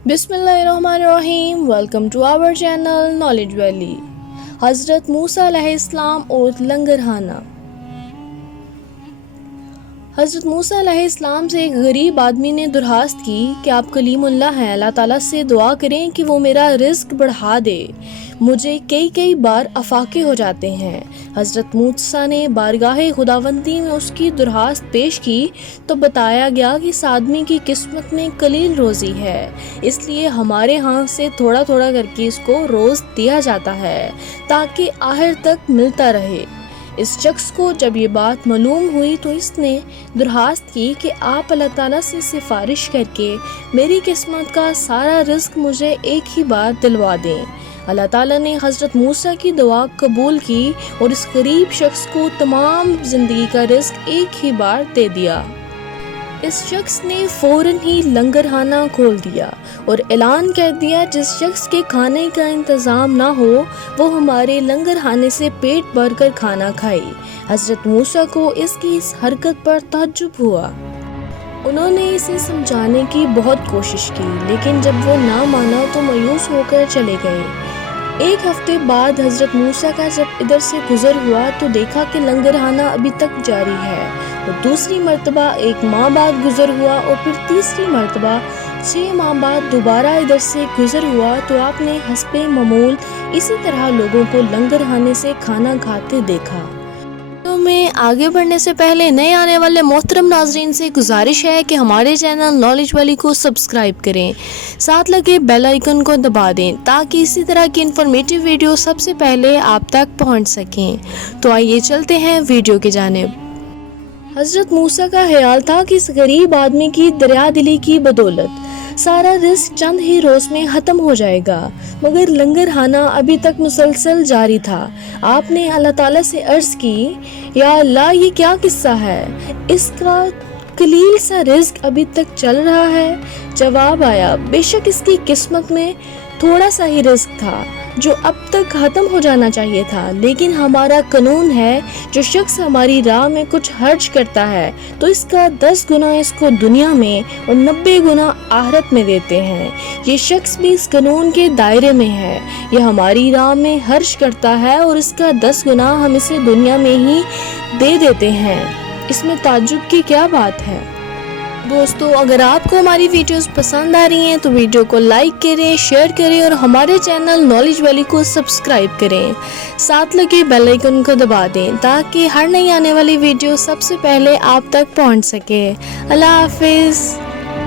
बिस्मिल्लाहिर्रहमानिर्रहीम। Welcome to our channel knowledge valley. हज़रत मूसा अलैहिस्सलाम और लंगरहाना। हज़रत मूसा अलैहिस्सलाम से एक गरीब आदमी ने दरख्वास्त की कि आप कलीमुल्लाह हैं, अल्लाह ताला से दुआ करें कि वो मेरा रिज़्क बढ़ा दे, मुझे कई बार अफाके हो जाते हैं। हज़रत मूसा ने बारगाह खुदावंदी में उसकी दरख्वास्त पेश की तो बताया गया कि इस आदमी की किस्मत में कलील रोज़ी है, इसलिए हमारे यहाँ से थोड़ा थोड़ा करके इसको रोज़ दिया जाता है ताकि आखिर तक मिलता रहे। इस शख्स को जब ये बात मालूम हुई तो इसने दरख्वास्त की कि आप अल्लाह ताला से सिफारिश करके मेरी किस्मत का सारा रिज़्क मुझे एक ही बार दिलवा दें। अल्लाह ताला ने हज़रत मूसा की दुआ कबूल की और इस गरीब शख्स को तमाम ज़िंदगी का रिज़्क एक ही बार दे दिया। इस शख्स ने फ़ौरन ही लंगरहाना खोल दिया और ऐलान कर दिया, जिस शख्स के खाने का इंतज़ाम ना हो वो हमारे लंगरहाने से पेट भर कर खाना खाए। हज़रत मूसा को इसकी इस हरकत पर ताज्जुब हुआ। उन्होंने इसे समझाने की बहुत कोशिश की, लेकिन जब वो ना माना तो मायूस होकर चले गए। एक हफ्ते बाद हज़रत मूसा का जब इधर से गुज़र हुआ तो देखा कि लंगरहाना अभी तक जारी है। और दूसरी मर्तबा एक माह बाद गुज़र हुआ और फिर तीसरी मर्तबा 6 माह बाद दोबारा इधर से गुज़र हुआ तो आपने हस्बे मामूल इसी तरह लोगों को लंगरहाने से खाना खाते देखा। तो में आगे बढ़ने से पहले नए आने वाले मोहतरम नाजरीन से गुजारिश है कि हमारे चैनल नॉलेज वाली को सब्सक्राइब करें, साथ लगे बेल आइकन को दबा दें ताकि इसी तरह की इन्फॉर्मेटिव वीडियो सबसे पहले आप तक पहुंच सकें। तो आइए चलते हैं वीडियो की जानिब। हज़रत मूसा का ख्याल था कि इस गरीब आदमी की दरिया दिली की बदौलत सारा रिस्क चंद ही रोज में ख़त्म हो जाएगा, मगर लंगरहाना अभी तक मुसलसल जारी था। आपने अल्लाह ताला से अर्ज़ की, या अल्लाह ये क्या किस्सा है, इसका कलील सा रिस्क अभी तक चल रहा है। जवाब आया, बेशक इसकी किस्मत में थोड़ा सा ही रिस्क था जो अब तक ख़त्म हो जाना चाहिए था, लेकिन हमारा कानून है जो शख्स हमारी राह में कुछ खर्च करता है तो इसका 10 गुना इसको दुनिया में और 90 गुना आखिरत में देते हैं। ये शख्स भी इस कानून के दायरे में है, यह हमारी राह में खर्च करता है और इसका 10 गुना हम इसे दुनिया में ही दे देते हैं। इसमें ताज्जुब की क्या बात है। दोस्तों, अगर आपको हमारी वीडियोस पसंद आ रही हैं तो वीडियो को लाइक करें, शेयर करें और हमारे चैनल नॉलेज वाली को सब्सक्राइब करें, साथ लगे बेल आइकन को दबा दें ताकि हर नई आने वाली वीडियो सबसे पहले आप तक पहुंच सके। अल्लाह हाफिज़।